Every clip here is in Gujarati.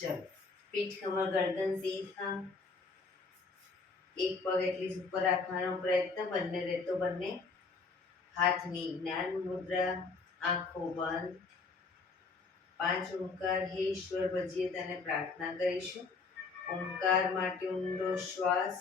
ચલો, પીઠ કમર ગરદન સીધા, એક પગ એટલી ઉપર રાખવાનો પ્રયત્ન, બંને રહેતો બંને હાથની જ્ઞાન મુદ્રા, આંખો બંધ. 5 ઓમકાર હે ઈશ્વર ભજીએ તને પ્રાર્થના કરીશું. ઓમકાર માટે ઊંડો શ્વાસ.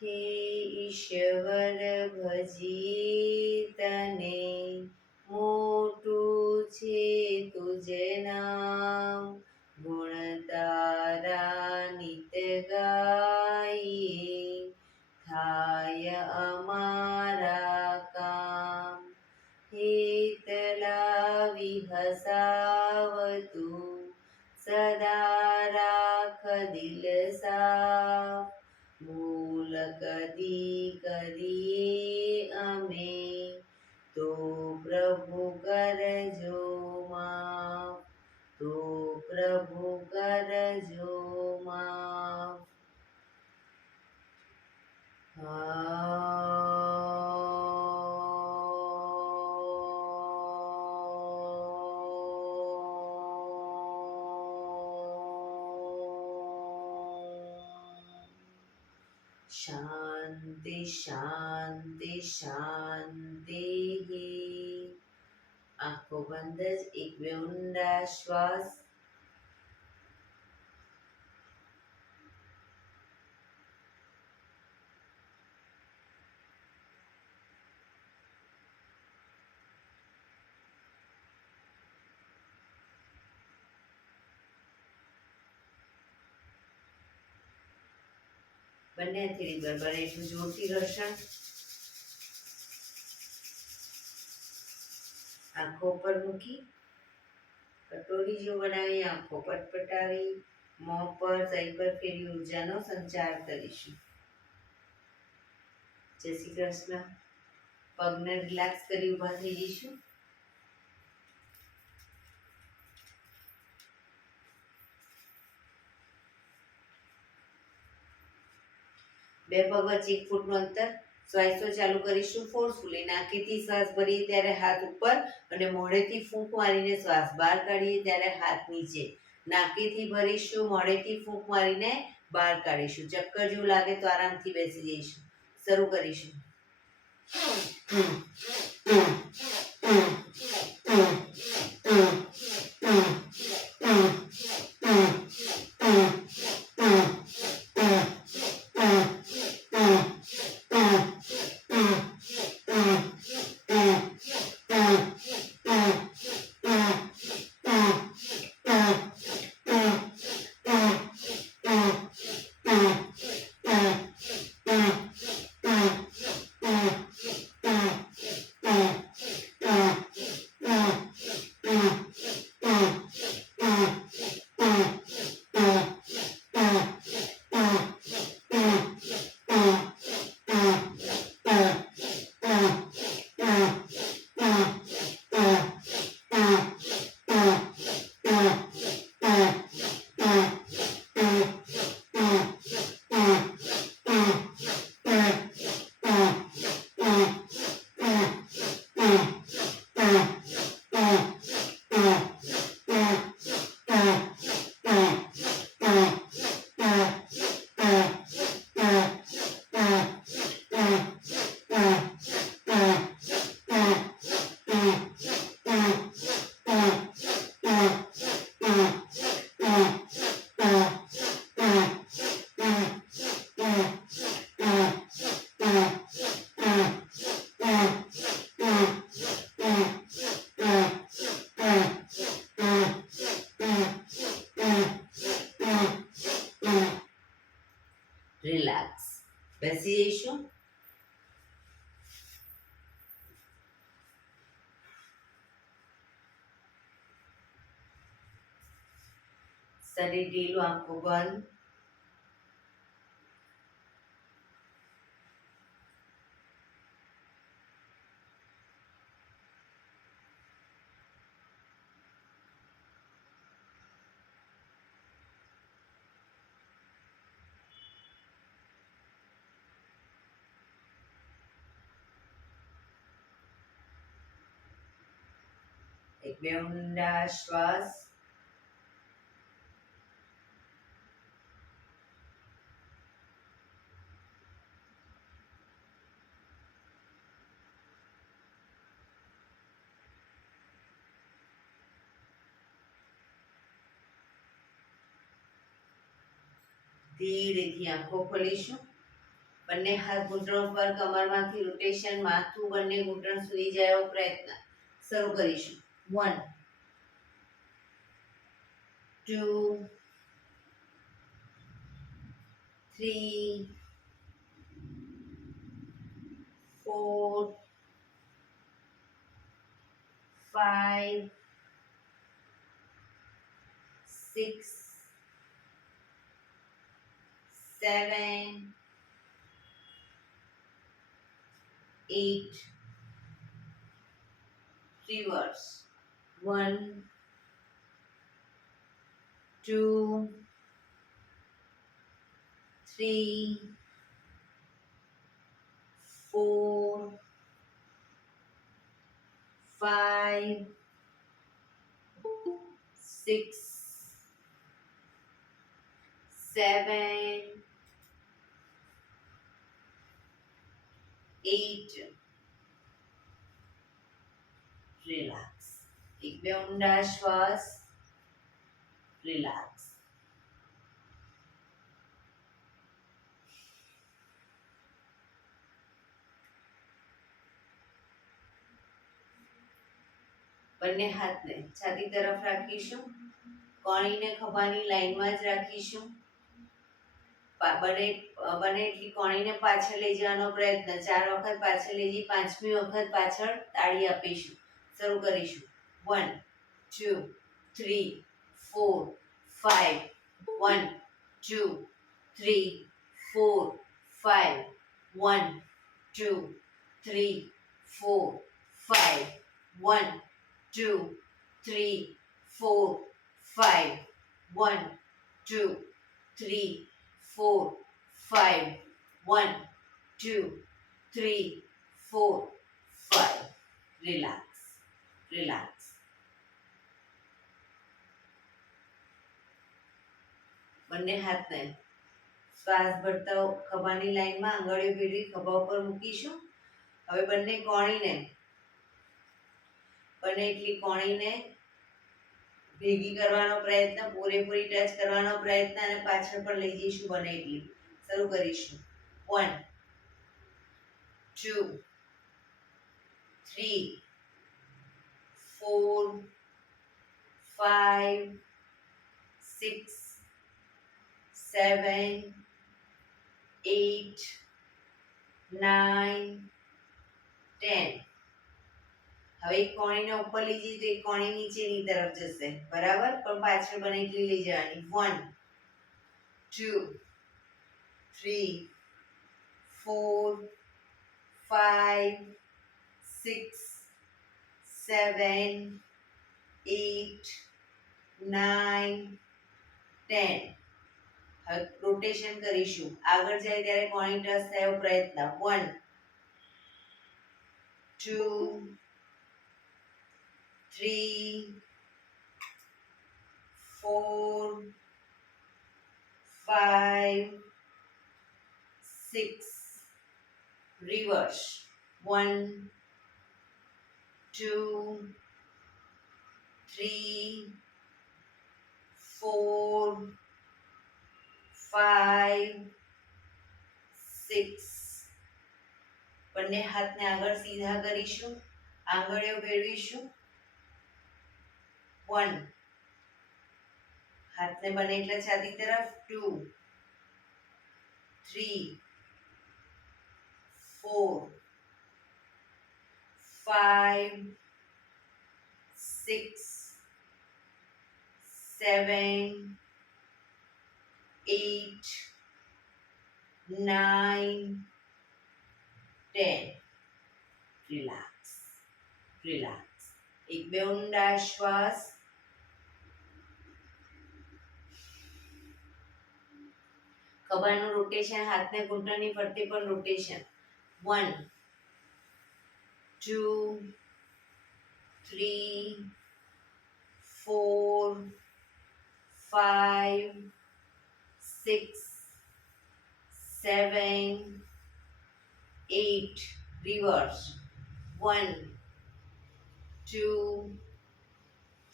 હે ઈશ્વર ભજી તને, મોટું છે તુજ નામ. ગુણ તારા નિત ગાઈએ, થાય અમારા કામ. હેતલા વિહસાવતું, સદા રાખ દિલ સાફ. ભૂલ કદી કરીએ અમે, તો પ્રભુ કરજો માફ. તો પ્રભુ કરજો માફ. શાંતિ શાંતિ શાંતિ. આંખો બંધ જ એક બે ઊંડા શ્વાસ. બંને હથેળી બરાબર એટલું જોરથી ઘર્ષણ. આંખો પર મૂકી કટોરી જેવું બનાવી આંખો પટપટાવી મોં પર સહી પર ફેરી ઉર્જાનો સંચાર કરીશું. જય શ્રી કૃષ્ણ. પગને રિલેક્સ કરી ઊભા થઈ જઈશું. બે પગ વચ્ચે 1 ફૂટનું અંતર. શ્વાસો ચાલુ કરીશું. ફોર્સફુલી નાકેથી શ્વાસ ભરીએ ત્યારે હાથ ઉપર અને મોઢેથી ફૂંક મારીને શ્વાસ બહાર કાઢીએ ત્યારે હાથ નીચે. નાકેથી ભરીશું, મોઢેથી ફૂંક મારીને બહાર કાઢીશું. ચક્કર જેવું લાગે તો આરામથી બેસી જઈશું. શરૂ કરીશું. રિલેક્સ. બેસી જઈશું. શરીર ઢીલું, આંખો બંધ. એક બે ઊંડા શ્વાસ. ધીરેથી આંખો ખોલીશું. બંને હાથ ઘૂંટણ પર, કમરમાંથી રોટેશન, માથું બંને ઘૂંટણ સુધી જાય એવો પ્રયત્ન. શરૂ કરીશું. 1 2 3 4 5 6 7 8 reverse. 1 2 3 4 5 6 7 8 રિલેક્સ. એક બે ઊંડા શ્વાસ. રિલેક્સ. બંને હાથને છાતી તરફ રાખીશું. કોણીને ખભાની લાઈનમાં જ રાખીશું. બને એટલી કોણીને પાછળ લઈ જવાનો પ્રયત્ન. 4 વખત પાછળ લઈ જઈ, 5મી વખત પાછળ તાળી આપીશું. શરૂ કરીશું. 1 2 3 4 5 1 2 3 4 5 1 2 3 4 5 1 2 3 4 5 1 2 3 4 5 1 2 3 4 5. રિલેક્સ. રિલેક્સ. બંને હાથને શ્વાસ ભરતા ખભાની લાઈનમાં આંગળીઓ ભેળવી ખભા ઉપર મૂકીશું. હવે બંને એટલી કોણીને ભેગી કરવાનો પ્રયત્ન, પૂરેપૂરી ટચ કરવાનો પ્રયત્ન અને પાછળ પણ લઈ જઈશું બને એટલી. શરૂ કરીશું. 1 2 3 4 5 6 7 8 9 10. હવે એક કોણીને ઉપર લઈ જઈએ તો એક કોણી નીચેની તરફ જશે. બરાબર? પણ પાછળ બને એટલી લઈ જવાની. 1 2 3 4 5 6 7 8 9 10. હવે રોટેશન કરીશું. આગળ જાય ત્યારે કોણી ટચ થાય એવો પ્રયત્ન. 1 2 3 4 5 6 reverse. 1 2 3 4 5 6. બંને હાથને આગળ સીધા કરીશું. આંગળીઓ ભેળવીશું. 1 હાથને બને એટલા છાતી તરફ. 2 3 4 5 6 7 8 9 10 રિલેક્સ રિલેક્સ એક બે ઊંડા શ્વાસ ખભાનું રોટેશન હાથને ઘૂંટણની ફરતે પર રોટેશન 1 2 3 4 5 6 7 8 reverse 1 2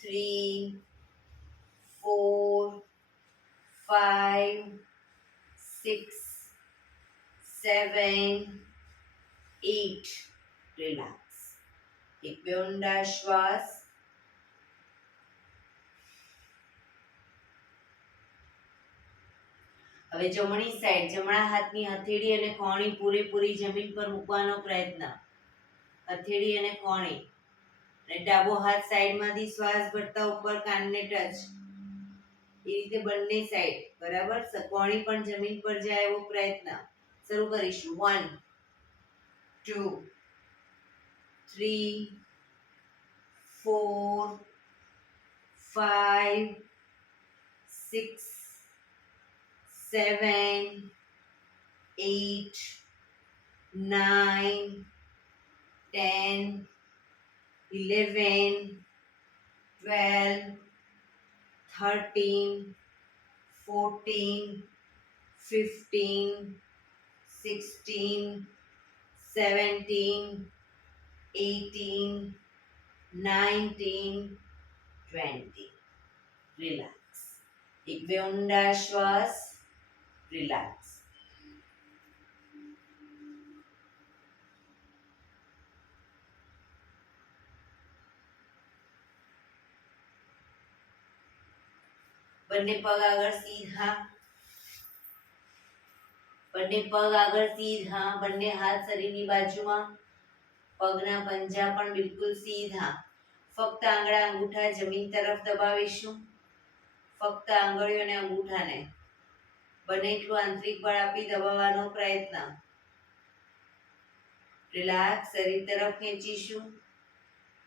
3 4 5 6 7 8 રિલેક્સ એક બે ઊંડા શ્વાસ હવે જમણી સાઈડ જમણા હાથની હથેળી અને કોણી પૂરેપૂરી જમીન પર મૂકવાનો પ્રયત્ન હથેળી અને કોણી અને ડાબો હાથ સાઈડમાંથી શ્વાસ ભરતા ઉપર કાનને ટચ એ રીતે બંને સાઈડ બરાબર કોણી પણ જમીન પર જાય એવો પ્રયત્ન શરૂ કરીશું 1 2 3 4 5 6 7 8 9 10 11 12 13 14 15 16 17 18 19 20 રિલેક્સ એક બે ઊંડા શ્વાસ રિલેક્સ બંને પગ આગળ સીધા બંને હાથ શરીરની બાજુમાં પગના પંજા પણ બિલકુલ સીધા ફક્ત આંગળા અંગૂઠા જમીન તરફ દબાવીશું ફક્ત આંગળીઓ અને અંગૂઠાને બને એટલું આંતરિક બળ આપી દબાવવાનો પ્રયત્ન રિલેક્સ શરીર તરફ ખેંચીશું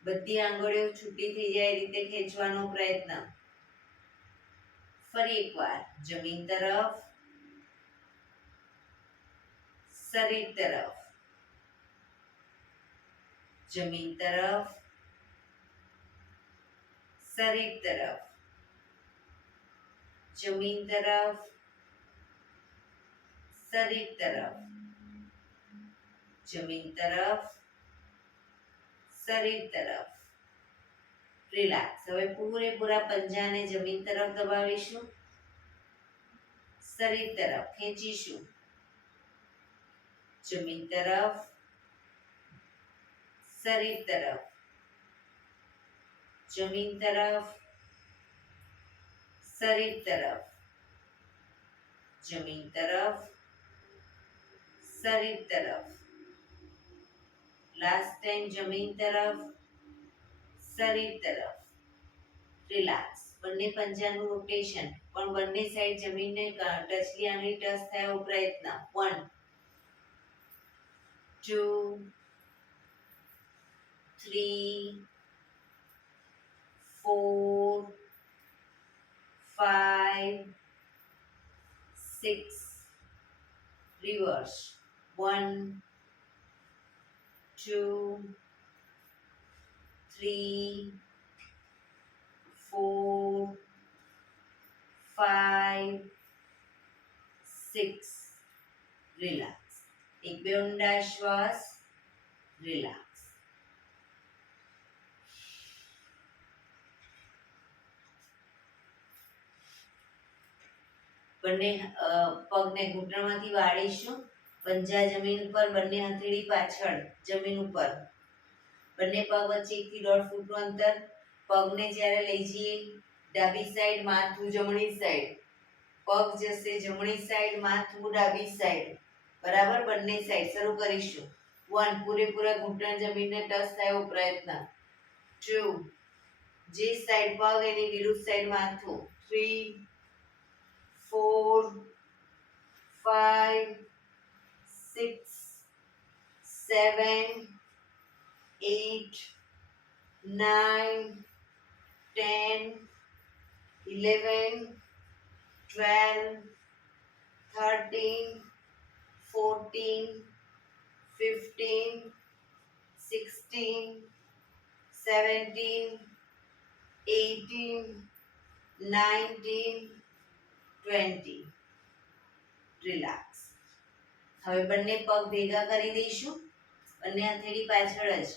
બધી આંગળીઓ છૂટી થઈ જાય એ રીતે ખેંચવાનો પ્રયત્ન ફરી એકવાર જમીન તરફ શરીર તરફ જમીન તરફ શરીર તરફ જમીન તરફ શરીર તરફ જમીન તરફ શરીર તરફ રિલેક્સ હવે પૂરેપૂરા પંજાને જમીન તરફ દબાવીશું શરીર તરફ ખેંચીશું જમીન તરફ શરીર તરફ જમીન તરફ શરીર તરફ જમીન તરફ શરીર તરફ લાસ્ટ ટાઈમ જમીન તરફ શરીર તરફ રિલેક્સ બંને પંજાનું રોટેશન પણ બંને સાઈડ જમીનને ટચલી આંગળી ટચ થાય એવો પ્રયત્ન 1 2 3 4 5 6 reverse 1 2 3 4 5 6 રિલેક્સ એક બે ઊંડા શ્વાસ રિલેક્સ બંને પગને ઘૂંટણમાંથી વાળીશું પંજા જમીન ઉપર બંને હથેળી પાછળ જમીન ઉપર બંને પગ વચ્ચે 1 થી 1.5 ફૂટનું અંતર પગને જ્યારે લઈ જઈએ ડાબી સાઈડ માથું જમણી સાઈડ પગ જશે જમણી સાઈડ, માથું ડાબી સાઈડ, બરાબર. બંને સાઈડ શરૂ કરીશું. 1 પૂરેપૂરા ઘૂંટણ જમીનને ટચ થાય એવો પ્રયત્ન. 2 જે સાઈડ પગ એની વિરુદ્ધ સાઈડ માથું. 3 4 5 6 7 8 9 10 11 12 13 14 15 16 17 18 19 20. રિલેક્સ. હવે બંને પગ ભેગા કરી દઈશું. બંને હથેળી પાછળ જ,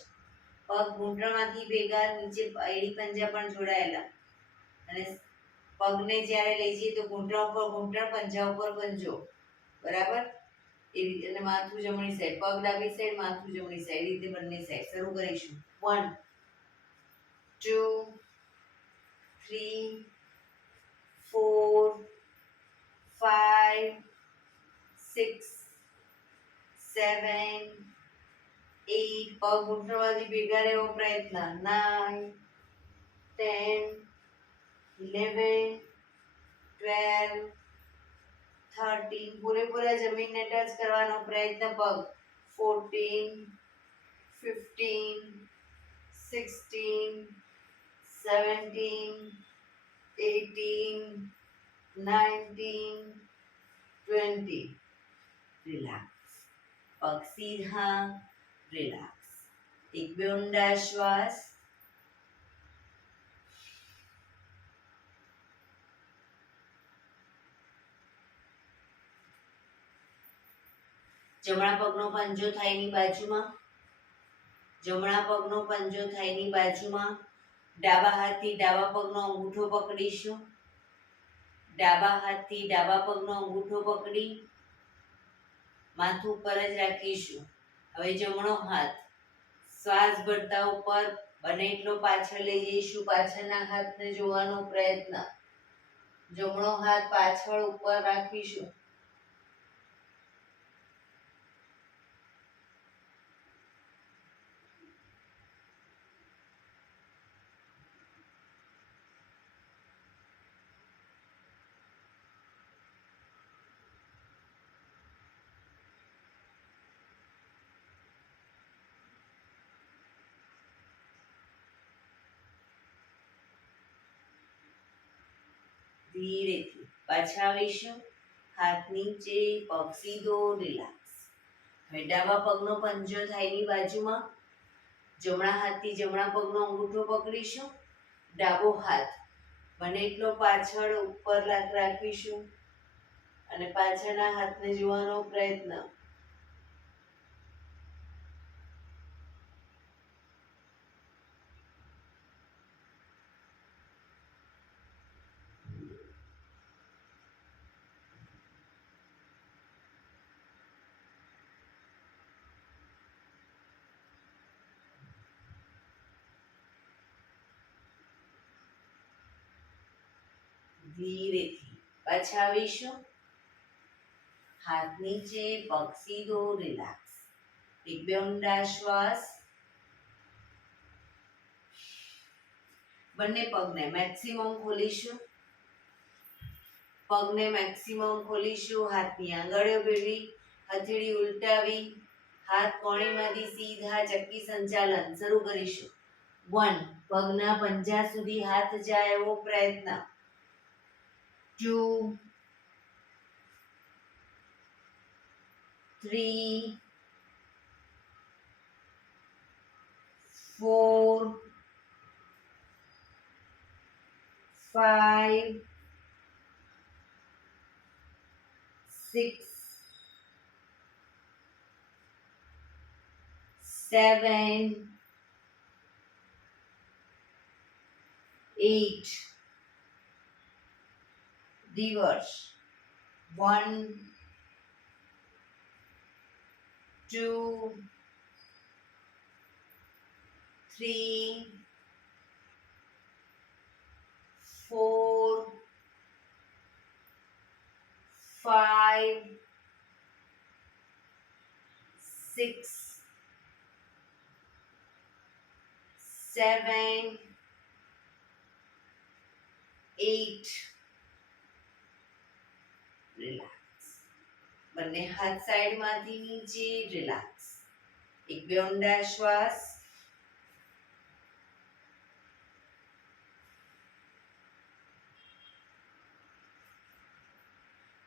પગ ઘૂંટણમાંથી ભેગા, નીચે એડી પંજા પણ જોડાયેલા. અને પગને જ્યારે લઈ જઈએ તો ઘૂંટણ ઉપર ઘૂંટણ, પંજા ઉપર પંજો, બરાબર. એ રીતે. અને માથું જમણી સાઈડ, પગ ડાબી સાઈડ, માથું જમણી સાઈડ, એ રીતે બંને સાઈડ શરૂ કરીશું. 1 2 3 4 5 6 7 8, પગ ઘૂંટણમાંથી ભેગા રહેવો પ્રયત્ન. 9 10 11 12 13, પૂરેપૂરા જમીનને ટચ કરવાનો પ્રયત્ન. પગ 14 15 16 17 18 19 20. રિલેક્સ. પગ સીધા. રિલેક્સ. એક બે ઊંડા શ્વાસ. જમણા પગનો પંજો થાઈની બાજુમાં. જમણા પગનો પંજો થાઈની બાજુમાં. ડાબા હાથથી ડાબા પગનો અંગૂઠો પકડીશું. ડાબા હાથથી ડાબા પગનો અંગૂઠો પકડી માથું ઉપર જ રાખીશું. હવે જમણો હાથ શ્વાસ ભરતા ઉપર બને એટલો પાછળ લઈ જઈશું. પાછળના હાથને જોવાનો પ્રયત્ન. જમણો હાથ પાછળ ઉપર રાખીશું. ધીરેથી પાછા આવીશું. હાથ નીચે, પગ સીધો. રિલેક્સ. હવે ડાબા પગનો પંજો થાઈની બાજુમાં. જમણા હાથથી જમણા પગનો અંગૂઠો પકડીશું. ડાબો હાથ બને એટલો પાછળ ઉપર રાખીશું અને પાછળના હાથને જોવાનો પ્રયત્ન. ધીરેથી પાછા આવીશું. હાથ નીચે, પગ સીધો. રિલેક્સ. એક બે ઊંડા શ્વાસ. બંને પગને મેક્સિમમ ખોલીશું. પગને મેક્સિમમ ખોલીશું. હાથની આંગળીઓ ભેળવી, હથેળી ઉલટાવી, હાથ કોણીમાંથી સીધા ચક્કી સંચાલન શરૂ કરીશું. 1 પગના પંજા સુધી હાથ જાય એવો પ્રયત્ન. 2 3 4 5 6 7 8. Reverse. 1 2 3 4 6 7 8 રિલેક્સ. બંને હાથ સાઈડમાંથી નીચે રિલેક્સ. એક બે ઊંડા શ્વાસ.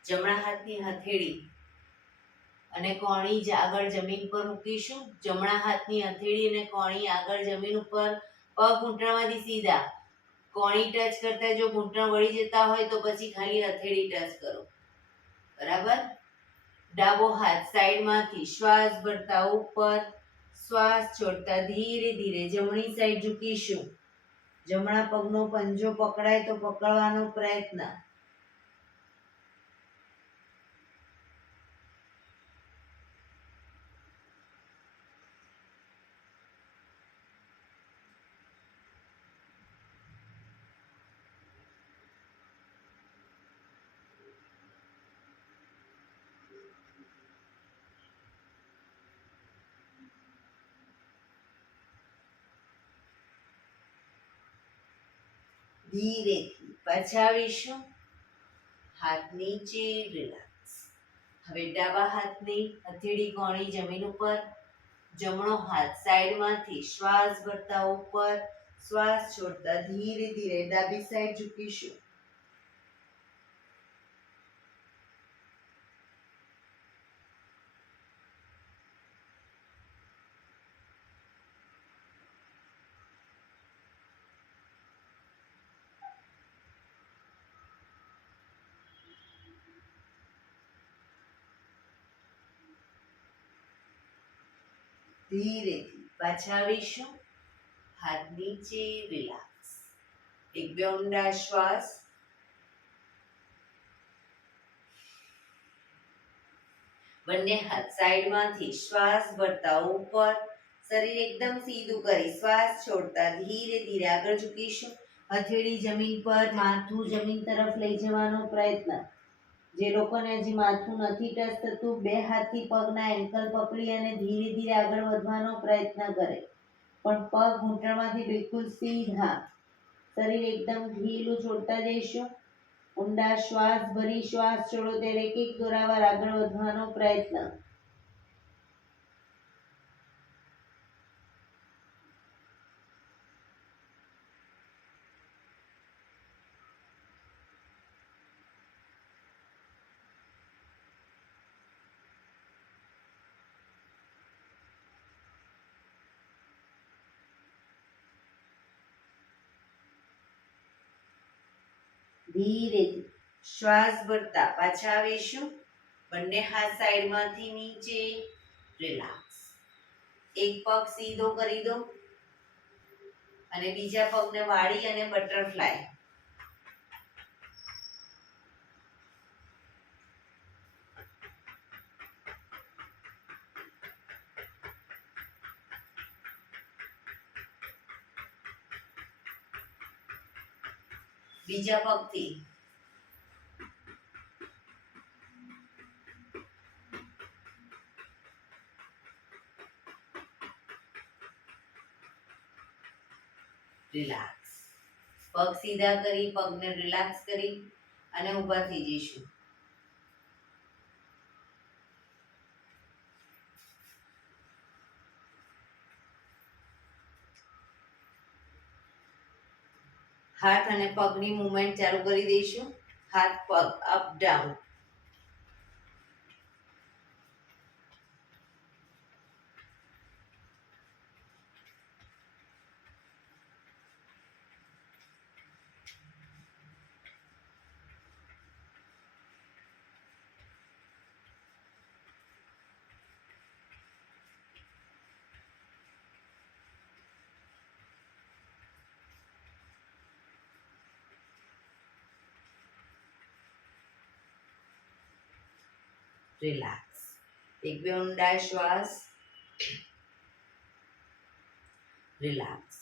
જમણા હાથની હથેળી અને કોણી આગળ જમીન પર મૂકીશું. જમણા હાથની હથેળી અને કોણી આગળ જમીન ઉપર. પગ ઘૂંટણમાંથી સીધા. કોણી ટચ કરતા જો ઘૂંટણ વળી જતા હોય તો પછી ખાલી હથેળી ટચ કરો. બરાબર. ડાબો હાથ સાઈડમાંથી શ્વાસ ભરતા ઉપર, શ્વાસ છોડતા ધીરે ધીરે જમણી સાઈડ ઝૂકીશું. જમણા પગનો પંજો પકડાય તો પકડવાનો પ્રયત્ન. ધીરેથી પાછા આવીશું. હાથ નીચે રિલેક્સ. હવે ડાબા હાથની હથેળી કોણી જમીન ઉપર. જમણો હાથ સાઈડમાંથી શ્વાસ ભરતા ઉપર, શ્વાસ છોડતા ધીરે ધીરે ડાબી સાઈડ ઝૂકીશું. ધીરેથી પાછા આવીશું. હાથ નીચે રિલેક્સ. એક બે ઊંડા શ્વાસ. બંને હાથ સાઈડમાંથી શ્વાસ ભરતા ઉપર, શરીર એકદમ સીધું કરી શ્વાસ છોડતા ધીરે ધીરે આગળ ઝૂકીશું. હથેળી જમીન પર, માથું જમીન તરફ લઈ જવાનો પ્રયત્ન. જે લોકોને હજી માથું નથી ટચ થતું, બે હાથથી પગના એન્કલ પકડી અને ધીરે ધીરે આગળ વધવાનો પ્રયત્ન કરે. પણ પગ ઘૂંટણમાંથી બિલકુલ સીધા. શરીર એકદમ ઢીલું છોડતા જઈશું. ઊંડા શ્વાસ ભરી શ્વાસ છોડો ત્યારે એક એક દોરાવાર આગળ વધવાનો પ્રયત્ન. ધીરેથી શ્વાસ ભરતા પાછા આવીશું. બંને હાથ સાઈડમાંથી નીચે રિલેક્સ. એક પગ સીધો કરી દો અને બીજા પગને વાળી અને બટરફ્લાય. બીજા પગથી રિલેક્સ. પગ સીધા કરી, પગને રિલેક્સ કરી અને ઊભા થઈ જઈશું. હાથ અને પગની મૂવમેન્ટ ચાલુ કરી દઈશું. હાથ પગ અપ ડાઉન. રિલેક્સ. એક બે ઊંડા શ્વાસ. રિલેક્સ.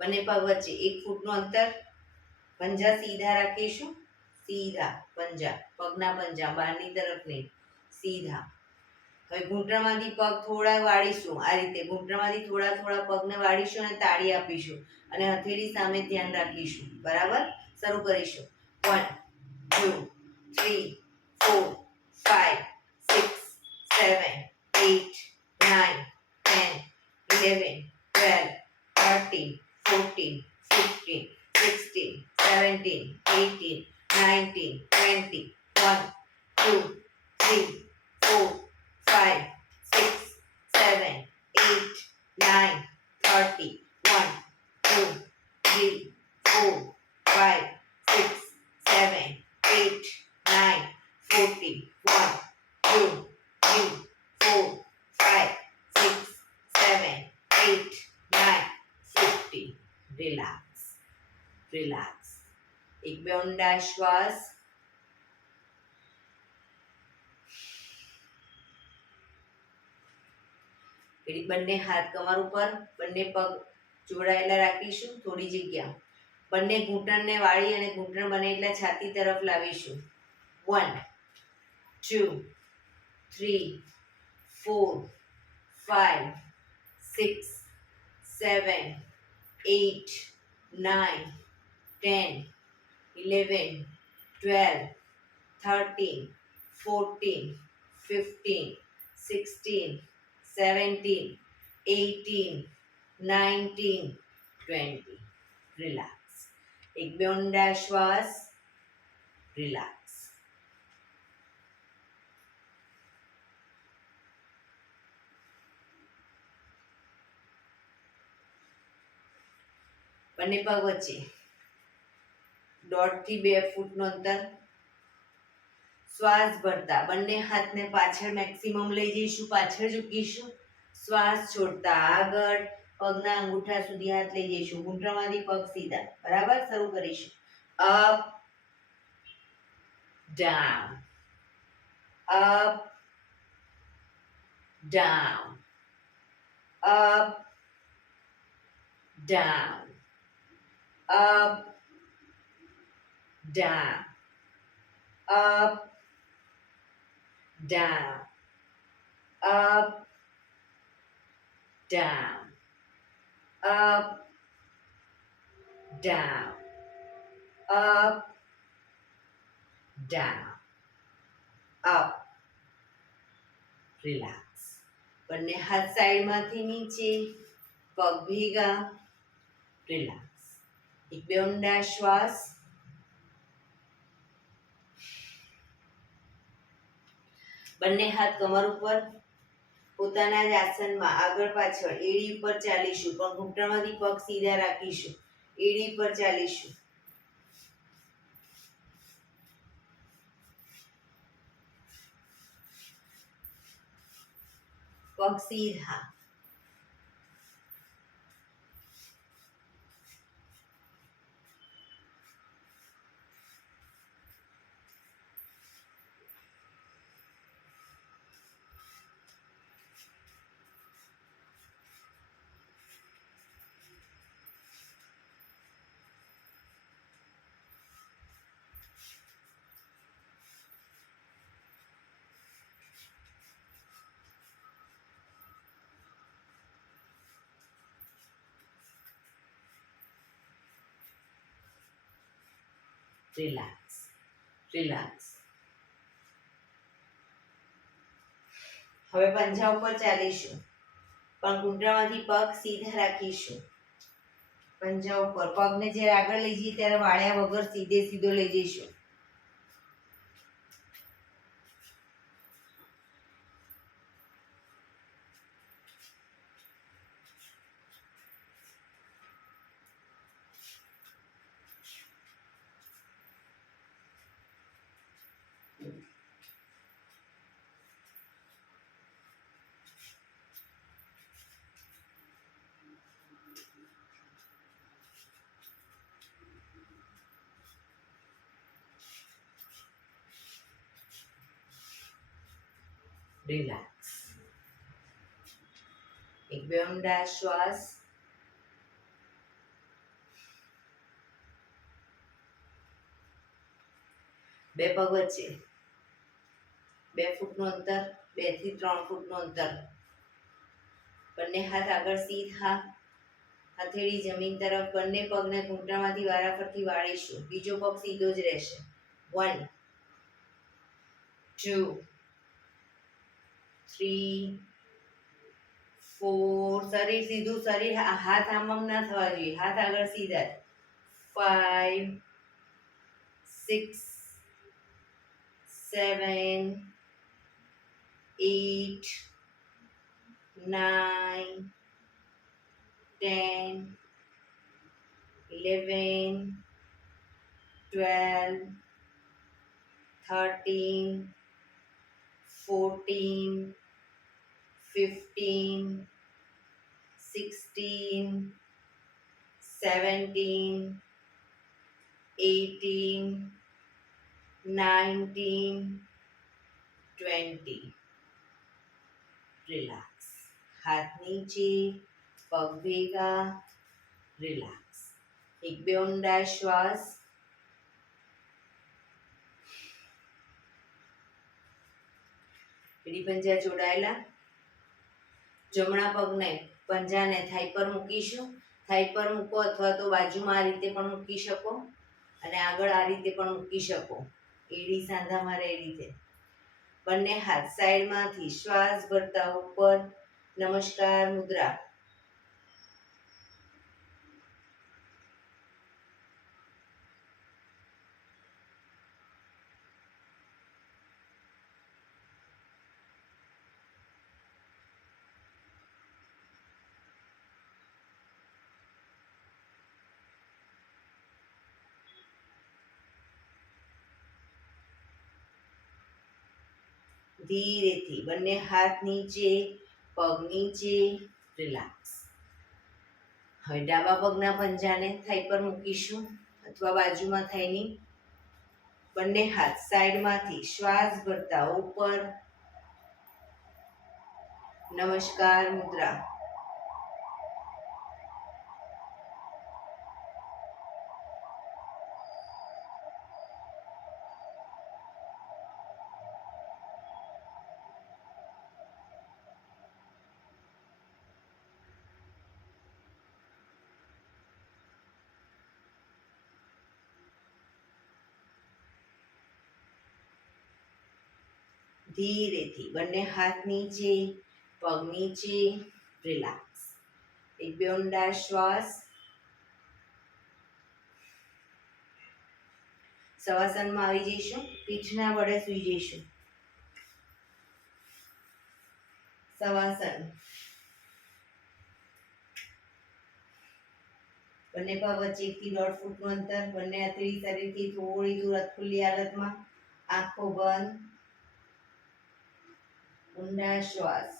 બંને પગ વચ્ચે 1 ફૂટનું અંતર. પંજા સીધા રાખીશું. સીધા પંજા, પગના પંજા બહારની તરફ નહીં. સીધા. હવે ઘૂંટણમાંથી પગ થોડા વાળીશું, આ રીતે ઘૂંટણમાંથી થોડા થોડા પગને વાળીશું અને તાળી આપીશું અને હથેળી સામે ધ્યાન રાખીશું. બરાબર? શરૂ કરીશું. 1 2 3 4 5 6 7 8 9 10 11 12 13 14 15 16 17 18 19 20 1 2 3 4 5 6 7 8 9 30 1 2 3 4 5 6 7 8 9 40 1 2 3 4 5 6 7 8 9 50. Relax relax. એક બે ઊંડા શ્વાસ. બંને હાથ કમર ઉપર, બંને પગ જોડાયેલા રાખીશું. થોડી જગ્યા. બંને ઘૂંટણને વાળી અને ઘૂંટણ બને એટલા છાતી તરફ લાવીશું. 1 2 3 4 5 6 7 8 9 10 11 12 13 14 15 16 17 18 19 20. રિલેક્સ. એક બે ઊંડા શ્વાસ. રિલેક્સ. બંને પગ વચ્ચે 1.5 થી 2 ફૂટનું અંતર. શ્વાસ ભરતા બંને હાથને પાછળ મેક્સિમમ લઈ જઈશું, પાછળ ઝૂકીશું. શ્વાસ છોડતા આગળ પગના અંગૂઠા સુધી હાથ લઈ જઈશું. ઘૂંટણમાંથી પગ સીધા. બરાબર? શરૂ કરીશું. Up down, up down, up down, up down, up down, up down, up down, up down, up. Relax. બંને હાથ સાઈડમાંથી નીચે, પગ ભેગા. રિલેક્સ. એક બે ઊંડા શ્વાસ. બંને હાથ કમર ઉપર, પોતાના જ આસનમાં આગળ પાછળ એડી ઉપર ચાલીશું, પણ ઘૂંટણમાંથી પગ સીધા રાખીશું. એડી પર ચાલીશું. પગ સીધા. Relax relax. હવે પંજા ઉપર ચાલીશું, પણ ઘૂંટણમાંથી પગ સીધા રાખીશું. પંજા ઉપર પગને જ્યારે આગળ લઈ જઈએ ત્યારે વાળ્યા વગર સીધે સીધો લઈ જઈશું. રિલેક્સ. એક બે ઊંડા શ્વાસ. બે પગ વચ્ચે 2 ફૂટનું અંતર, 2 થી 3 ફૂટનું અંતર. બંને હાથ આગળ સીધા, હથેળી જમીન તરફ. બંને પગને ઘૂંટણમાંથી વારાફરતી વાળીશું. બીજો પગ સીધો જ રહેશે. 1 2 3 4. શરીર સીધું, શરીર હાથ આમ ના થવા જોઈએ, હાથ આગળ સીધા. 5 6 7 8 9 10 11 12 13 14 15 16 17 18 19 20. રિલેક્સ. હાથ નીચે, પગ ભેગા. રિલેક્સ. એક બે ઊંડા શ્વાસ. એડી પંજા જોડાયેલા. જમણા પગને પંજાને થાઈ પર મૂકીશું. થાઈ પર મૂકો અથવા તો બાજુમાં આ રીતે પણ મૂકી શકો અને આગળ આ રીતે પણ મૂકી શકો. એડી સાંધા મારે એ રીતે. બંને હાથ સાઈડમાંથી શ્વાસ ભરતા ઉપર. નમસ્કાર મુદ્રા. ધીરેથી બંને હાથ નીચે, પગ નીચે. રિલેક્સ. હવે ડાબા પગના પંજાને થાઈ પર મૂકીશું અથવા બાજુમાં થાઈની. બંને હાથ સાઈડમાંથી શ્વાસ ભરતા ઉપર. નમસ્કાર મુદ્રા. ધીરેથી બંને હાથ નીચે, પગ નીચે. રિલેક્સ. એક બે ઊંડા શ્વાસ. શવાસનમાં આવી જઈશું. પીઠના વડે સૂઈ જઈશું. શવાસન. બંને પગ વચ્ચે 1 થી 1.5 ફૂટનું અંતર. બંને હથેળી શરીરથી થોડી દૂર ખુલ્લી હાલતમાં. આંખો બંધ. ઊંડા શ્વાસ.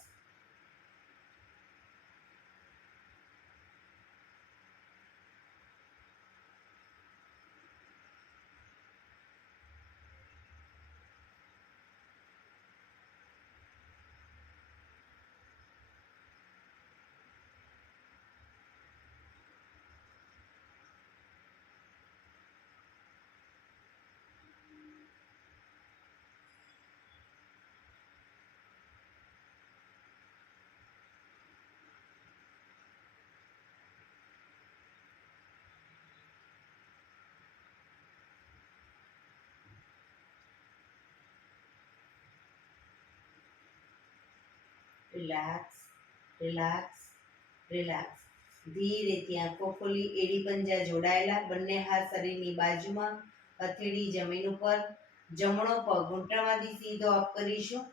રિલેક્સ. રિલેક્સ. રિલેક્સ. ધીરેથી આંખો ખોલી. એડી પંજા જોડાયેલા. બંને હાથ શરીરની બાજુમાં. હથેળી જમીન ઉપર. જમણો પગ ઘૂંટણમાંથી સીધો અપ કરીશું.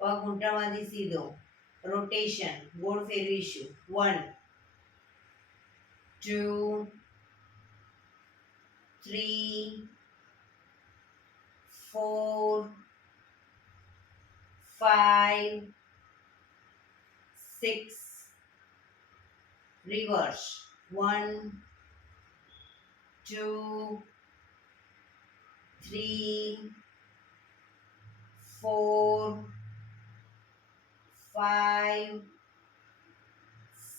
પગ ઘૂંટણમાંથી સીધો. રોટેશન. ગોળ ફેરવીશું. 1 2 3 4 5 6. Reverse. 1 2 3 4 5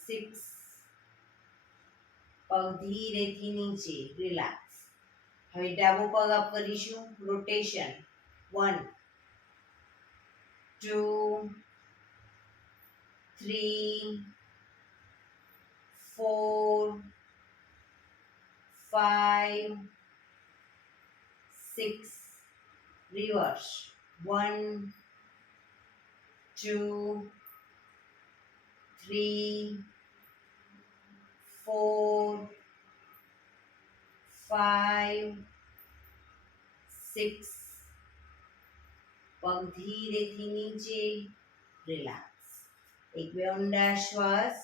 6. પગ ધીરેથી નીચે. રિલેક્સ. હવે ડાબો પગ અપ કરીશું. રોટેશન. 1 2, 3, 4, 5, 6. Reverse. 1, 2, 3, 4, 5, 6. પગ ધીરેથી નીચે. રિલેક્સ. એક બે ઊંડા શ્વાસ.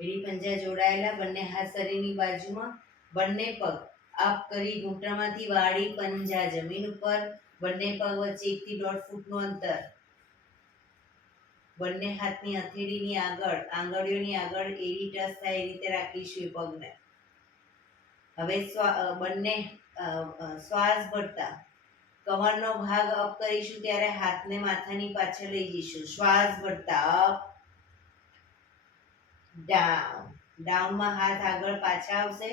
એડી પંજા જોડાયેલા, બંને હાથ શરીરની બાજુમાં, બંને પગ અપ કરી ઘૂંટણમાંથી વાળી પંજા જમીન ઉપર, બંને પગ વચ્ચે 1 થી 1.5 ફૂટનું અંતર. બંને હાથની હથેળીની આગળ, આંગળીઓની આગળ એડી ટચ થાય એ રીતે રાખીશું એ પગને. હવે બંને શ્વાસ ભરતા કમરનો ભાગ અપ કરીશું ત્યારે હાથને માથાની પાછળ લઈ જઈશું. શ્વાસ ભરતા અપ, ડાઉન. ડાઉનમાં હાથ આગળ પાછા આવશે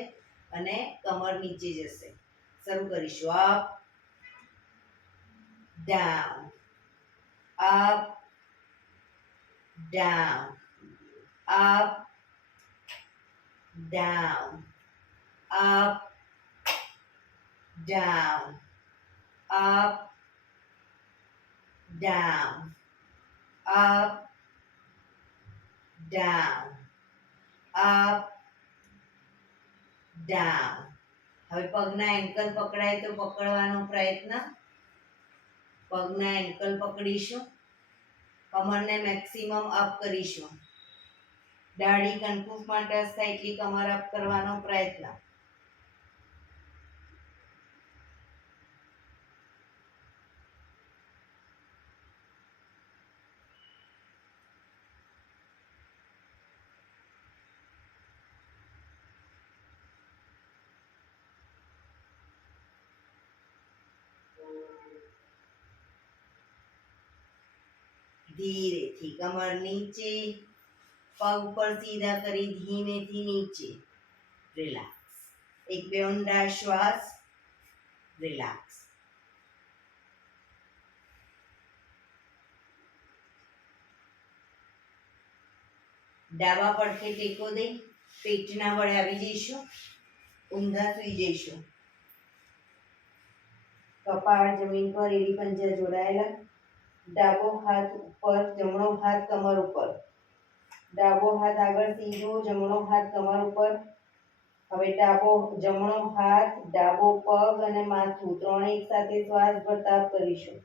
અને કમર નીચે જશે. શરૂ કરીશું. Up, down, up, down, up, down, up, down, up, down, up, down, up, down. હવે પગના એન્કલ પકડાય તો પકડવાનો પ્રયત્ન. પગના એન્કલ પકડીશું. કમરને મેક્સિમમ અપ કરીશું. દાઢી કનકુફમાં ટચ થાય એટલી કમર અપ કરવાનો પ્રયત્ન. ધીરેથી કમર નીચે, પગ પર સીધા કરી ધીમેથી નીચે. રિલેક્સ. એક બે ઊંડા શ્વાસ. રિલેક્સ. ડાબા પડખે ટેકો દઈ પેટના વડે આવી જઈશું. ઊંધા સુઈ જઈશું. કપાળ જમીન પર, એડી પંજા જોડાયેલા. ડાબો હાથ ઉપર, જમણો હાથ કમર ઉપર. ડાબો હાથ આગળ સીધો, જમણો હાથ કમર ઉપર. હવે જમણો હાથ, ડાબો પગ અને માથું ત્રણે એક સાથે શ્વાસ ભરતા કરીશું.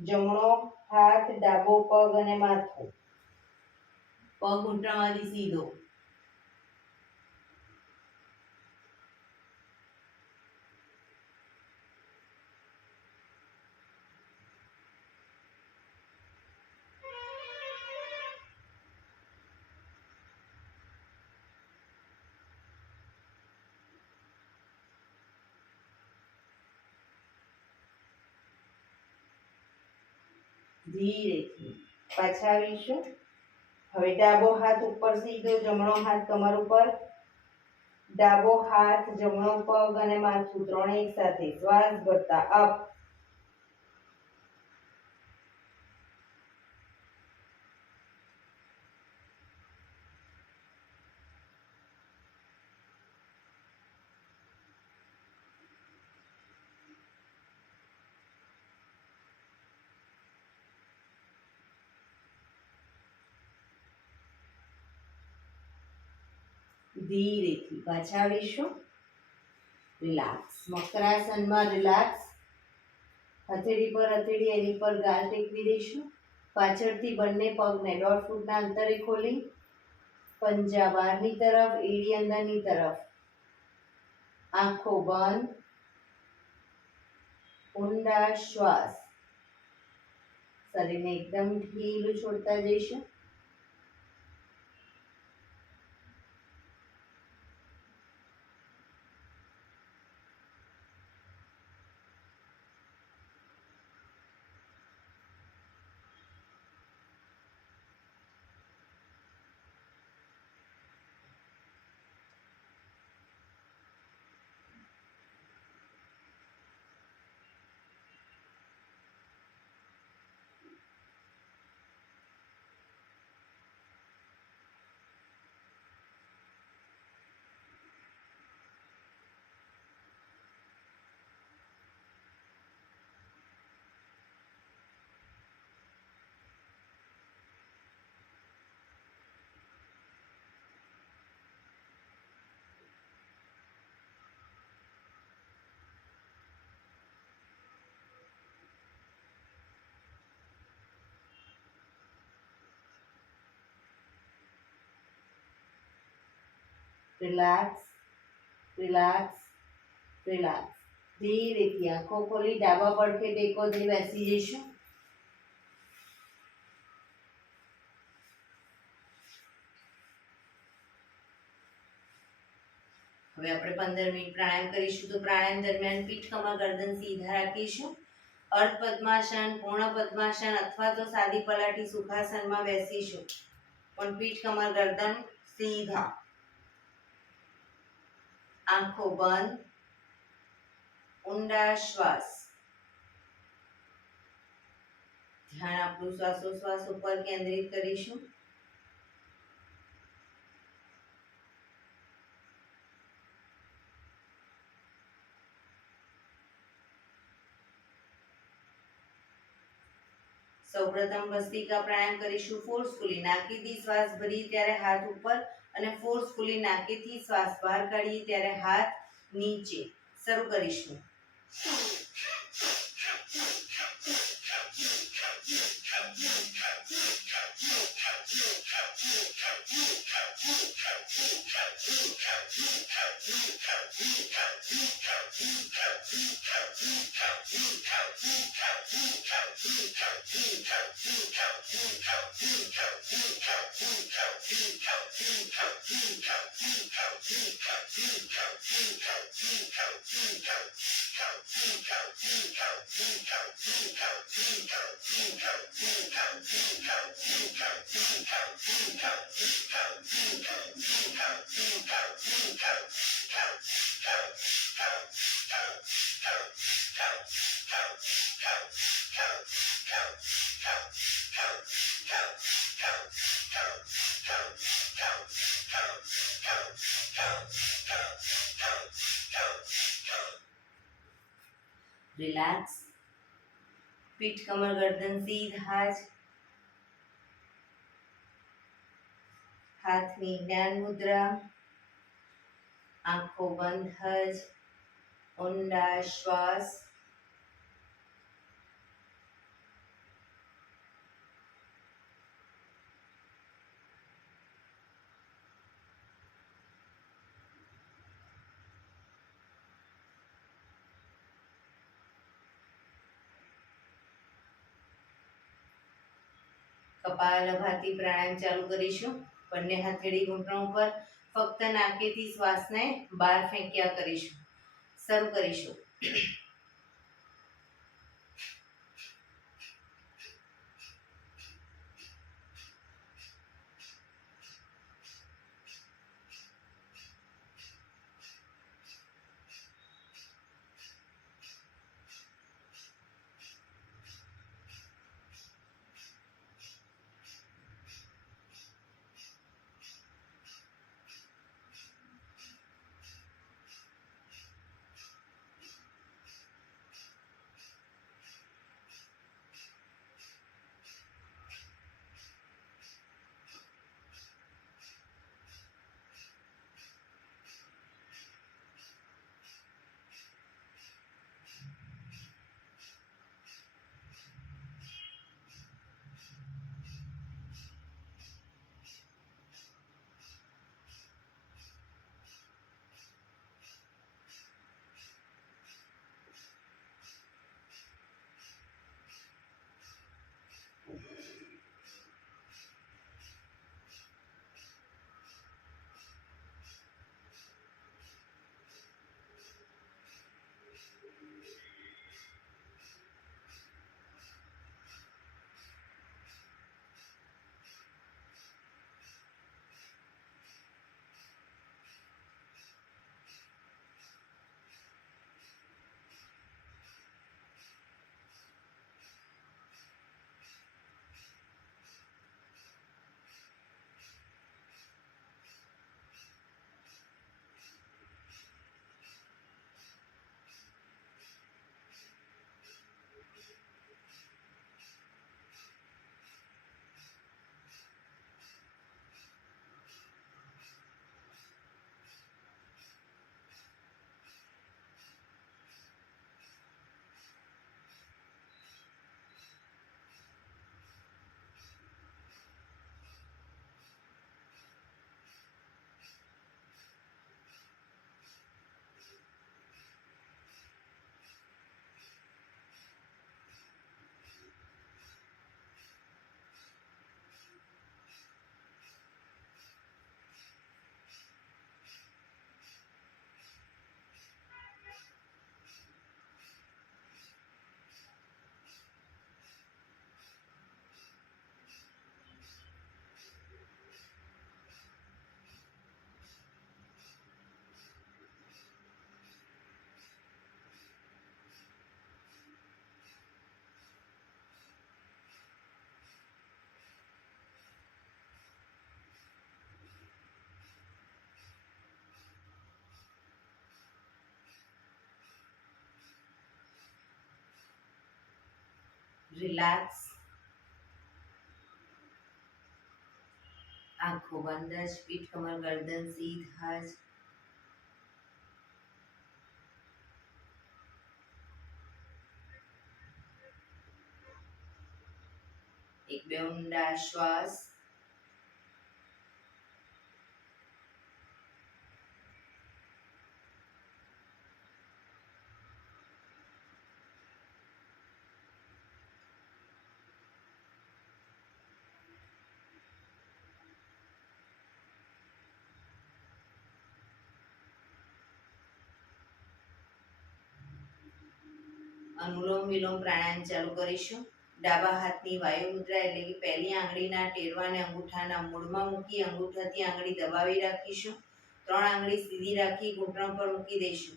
જમણો હાથ, ડાબો પગ અને માથું. પગ ઘૂંટણમાંથી સીધો. ધીરેથી પાછા આવીશું. હવે ડાબો હાથ ઉપર સીધો, જમણો હાથ કમર ઉપર. ડાબો હાથ, જમણો પગ અને માથું ત્રણે એક સાથે શ્વાસ ભરતા અપ. ધીરેથી પાછા આવીશું. રિલેક્સ. મકરાસનમાં રિલેક્સ. હથેળી પર હથેળી, એની પર ગાલ ટેકવી દઈશું. પાછળથી બંને પગને 1.5 ફૂટના અંતરે ખોલી પંજા બહારની તરફ, એડી અંદરની તરફ. આંખો બંધ. ઊંડા શ્વાસ. શરીરને એકદમ ઢીલું છોડતા જઈશું. Relax, relax, relax. ધીરેથી આંખો ખોલી ડાબા પડખે ટેકો દઈ બેસી જઈશું. હવે આપણે 15 મિનિટ પ્રાણાયામ કરીશું. તો પ્રાણાયામ દરમિયાન પીઠ, કમર, ગરદન સીધા રાખીશું. અર્ધ પદ્માસન, પૂર્ણ પદ્માસન અથવા તો સાદી પલાઠી સુખાસનમાં બેસીશું. પણ પીઠ, કમર, ગરદન સીધા. આંખો બંધ. ઊંડા શ્વાસ. ધ્યાન આપણું શ્વાસોશ્વાસ ઉપર કેન્દ્રિત કરીશું. સૌપ્રથમ ભસ્ત્રિકા પ્રાણાયામ કરીશું ફોર્સફુલી. નાકેથી શ્વાસ ભરીએ ત્યારે હાથ ઉપર અને ફોર્સફુલી નાકેથી શ્વાસ બહાર કાઢીએ ત્યારે હાથ નીચે. શરૂ કરીશું. રિલેક્સ. પીઠ, કમર, ગરદન સીધા જ. હાથની જ્ઞાન મુદ્રા. આંખો બંધ જ. ઊંડા શ્વાસ. કપાલભાતિ પ્રાણાયામ ચાલુ કરીશું. બંને હથેળી ઘૂંટણ ઉપર. ફક્ત નાકેથી શ્વાસને બહાર ફેંક્યા કરીશું. શરૂ કરીશું. રિલેક્સ. આંખો બંધ જ. પીઠ કમર ગરદન સીધા જ. એક બે ઊંડા શ્વાસ. અનુલોમ વિલોમ પ્રાણાયામ ચાલુ કરીશું. ડાબા હાથની વાયુ મુદ્રા એટલે કે પહેલી આંગળીના ટેરવાને અંગૂઠાના મૂળમાં મૂકી અંગૂઠાથી આંગળી દબાવી રાખીશું. 3 આંગળી સીધી રાખી ઘૂંટણ પર મૂકી દઈશું.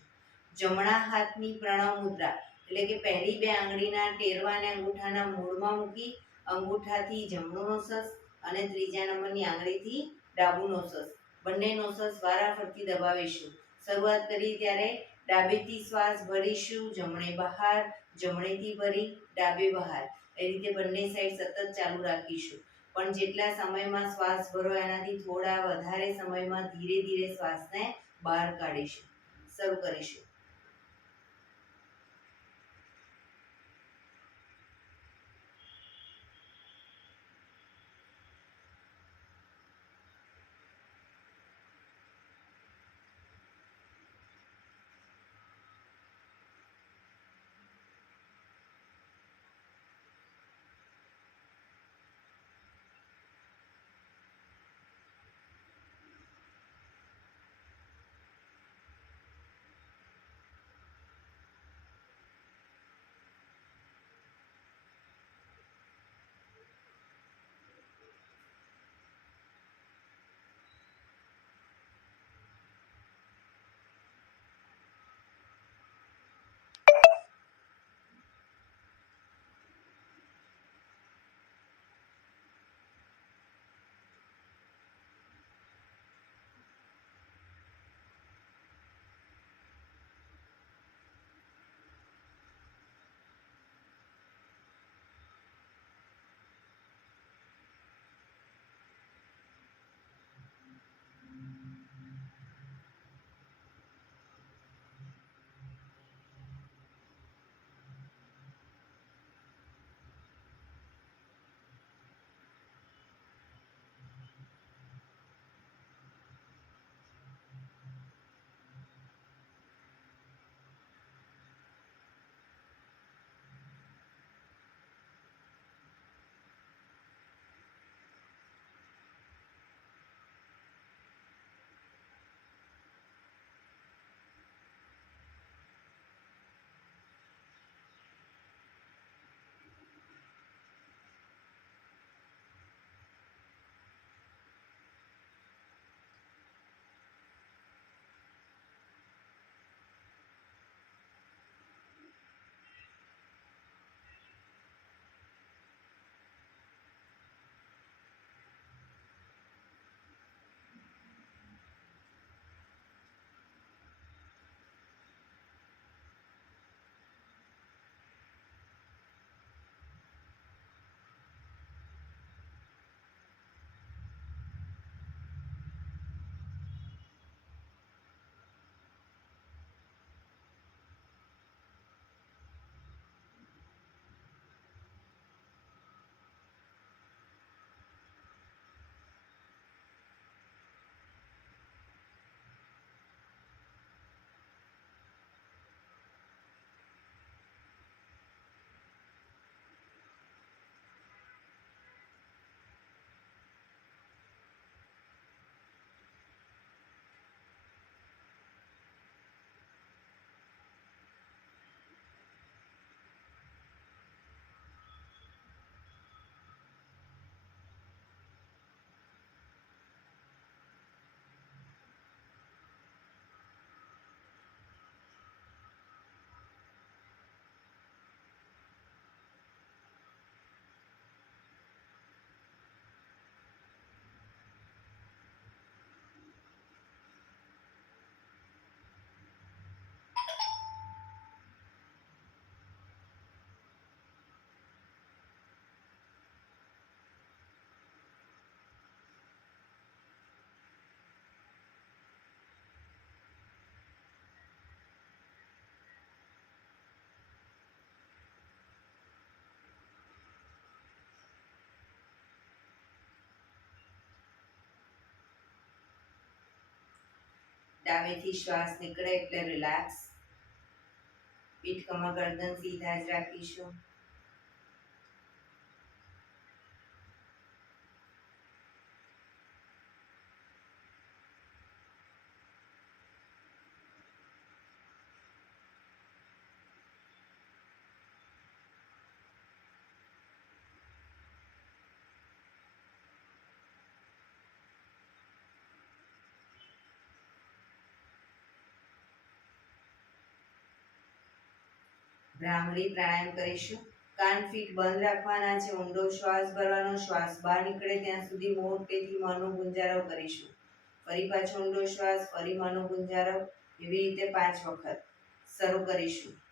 જમણા હાથની પ્રણવ મુદ્રા એટલે કે પહેલી 2 આંગળીના ટેરવાને અંગૂઠાના મૂળમાં મૂકી અંગૂઠાથી જમણું નોસસ અને ત્રીજા નંબરની આંગળીથી ડાબું નોસસ, બંને નોસસ વારાફરતી દબાવીશું. શરૂઆત કરી ત્યારે ડાબેથી શ્વાસ ભરીશું, જમણે બહાર, જમણેથી ભરી ડાબે બહાર. એ રીતે બંને સાઈડ સતત ચાલુ રાખીશું. પણ જેટલા સમયમાં શ્વાસ ભરો એનાથી થોડા વધારે સમયમાં ધીરે ધીરે શ્વાસને બહાર કાઢીશું. શરૂ કરીશું. ડાબેથી શ્વાસ નીકળે એટલે રિલેક્સ. પીઠ કમર ગરદન સીધા જ રાખીશું. ભ્રામરી પ્રાણાયામ કરીશું. કાન ફીટ બંધ રાખવાના છે. ઊંડો શ્વાસ ભરવાનો. શ્વાસ બહાર નીકળે ત્યાં સુધી મોટેથી મોંનો ગુંજારો કરીશું. ફરી પાછો ઊંડો શ્વાસ, ફરી મોંનો ગુંજારો, એવી રીતે 5 વખત શરૂ કરીશું.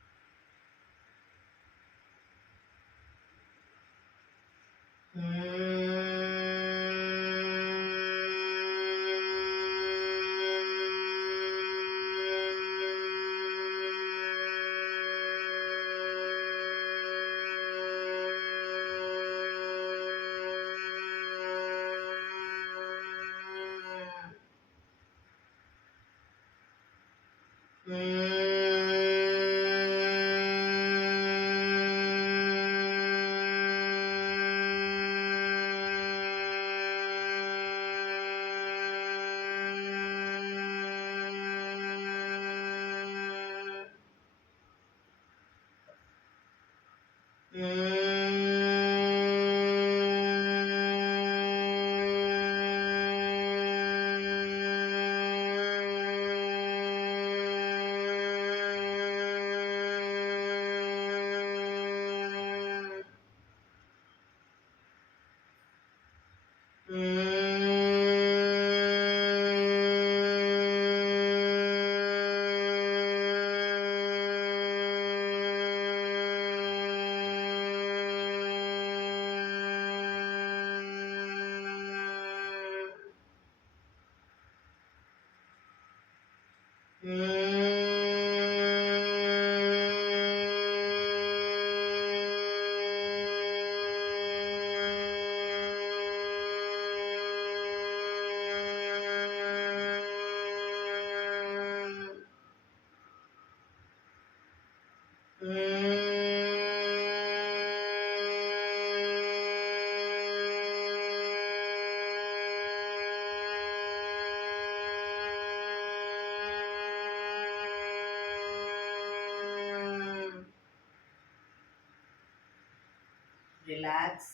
રિલેક્સ.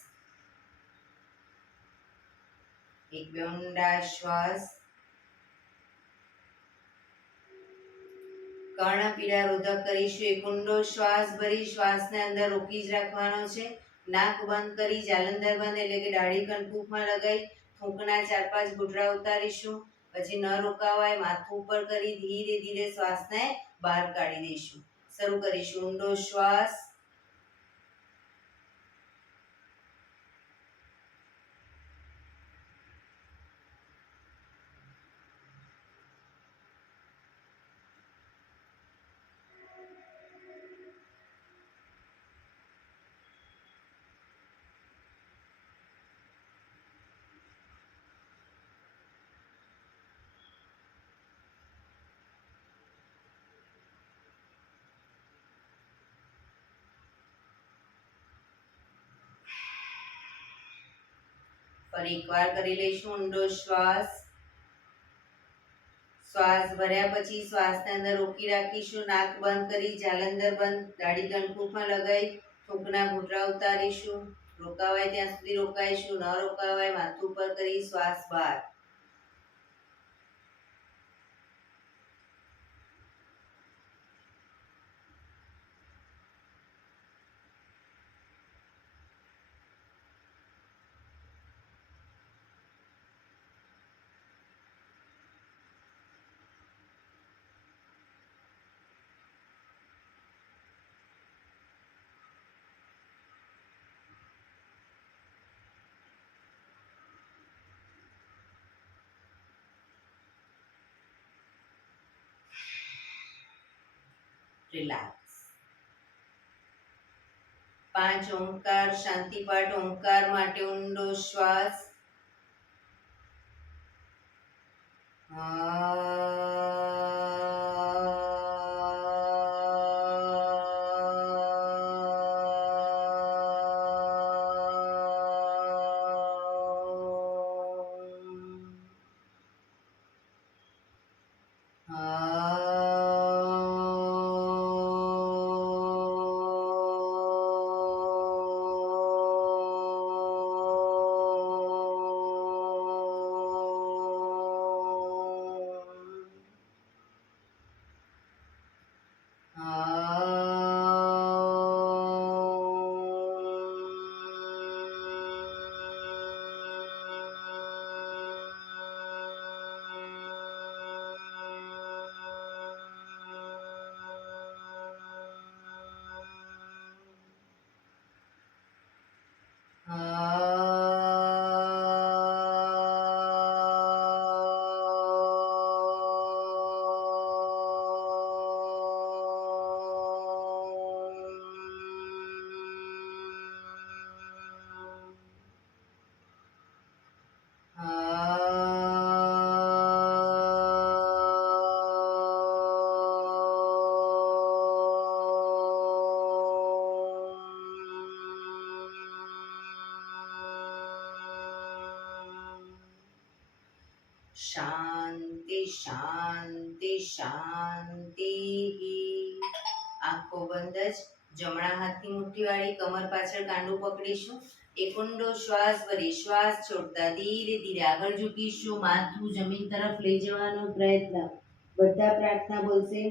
એક બે ઊંડા શ્વાસ. કર્ણપીડા રોધક કરીશું. એક ઊંડો શ્વાસ ભરી શ્વાસને અંદર રોકી જ રાખવાનો છે. નાક બંધ કરી જાલંધર બંધ એટલે કે દાઢી કણકુમાં લગાવી થૂંકના 4-5 ઘૂંટડા ઉતારીશું. પછી ન રોકાવાય માથું ઉપર કરી ધીરે ધીરે શ્વાસને બહાર કાઢી દઈશું. શરૂ કરીશું. ઊંડો શ્વાસ. ફરી એકવાર કરી લઈશું. ઊંડો શ્વાસ. શ્વાસ ભર્યા પછી શ્વાસને અંદર રોકી રાખીશું. નાક બંધ કરી જાલંધર બંધ દાઢી કણકુમાં લગાવી થૂંકના ઘૂંટડા ઉતારીશું. રોકાવાય ત્યાં સુધી રોકાઈશું. ન રોકાવાય માથું ઉપર કરી શ્વાસ બહાર. રિલેક્સ. 5 ઓમકાર શાંતિ પાઠ. ઓમકાર માટે ઊંડો શ્વાસ. આ શાંતિ શાંતિ શાંતિ. આંખો બંધ જ. જમણા હાથની મુઠ્ઠી વાળી કમર પાછળ કાંડું પકડીશું. એક ઊંડો શ્વાસ ભરી શ્વાસ છોડતા ધીરે ધીરે આગળ ઝૂકીશું. માથું જમીન તરફ લઈ જવાનો પ્રયત્ન. બધા પ્રાર્થના બોલશે.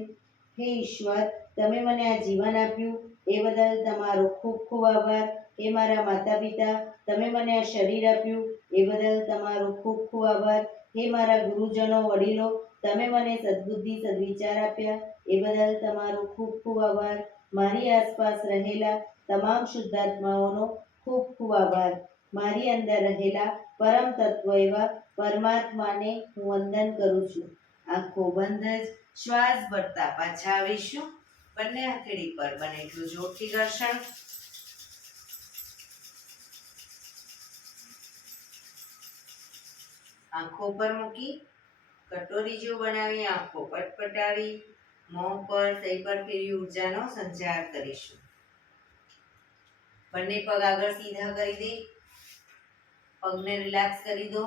હે ઈશ્વર, તમે મને આ જીવન આપ્યું એ બદલ તમારો ખૂબ ખૂબ આભાર. હે મારા માતા પિતા, તમે મને આ શરીર આપ્યું એ બદલ તમારો ખૂબ ખૂબ આભાર. હે મારા ગુરુજનો વડીલો, તમે મને સદબુદ્ધિ સદવિચાર આપ્યા એ બદલ તમારો ખૂબ ખૂબ આભાર. મારી આસપાસ રહેલા તમામ શુદ્ધાત્માઓનો ખૂબ ખૂબ આભાર. મારી અંદર રહેલા પરમ તત્વ એવા પરમાત્માને હું વંદન કરું છું. આંખો બંધ જ શ્વાસ ભરતા પાછા આવીશું. બંને હથેળી પર બને એટલું જોરથી ઘર્ષણ. આંખો પર મૂકી કટોરી જેવું બનાવી આંખો પટપટાવી મોં પર સહી પર ફેરવી ઉર્જાનો સંચાર કરીશું. બંને પગ આગળ સીધા કરી દે. પગને રિલેક્સ કરી દો.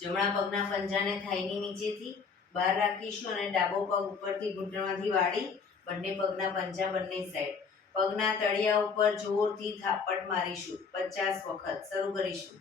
જમણા પગના પંજાને થાઈની નીચેથી બહાર રાખીશું અને ડાબો પગ ઉપરથી ઘૂંટણમાંથી વાળી બંને પગના પંજા બંને સાઈડ. પગના તળિયા ઉપર જોરથી થાપટ મારીશું 50 વખત. શરૂ કરીશું.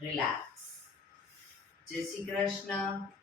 રિલેક્સ. જય શ્રી કૃષ્ણ.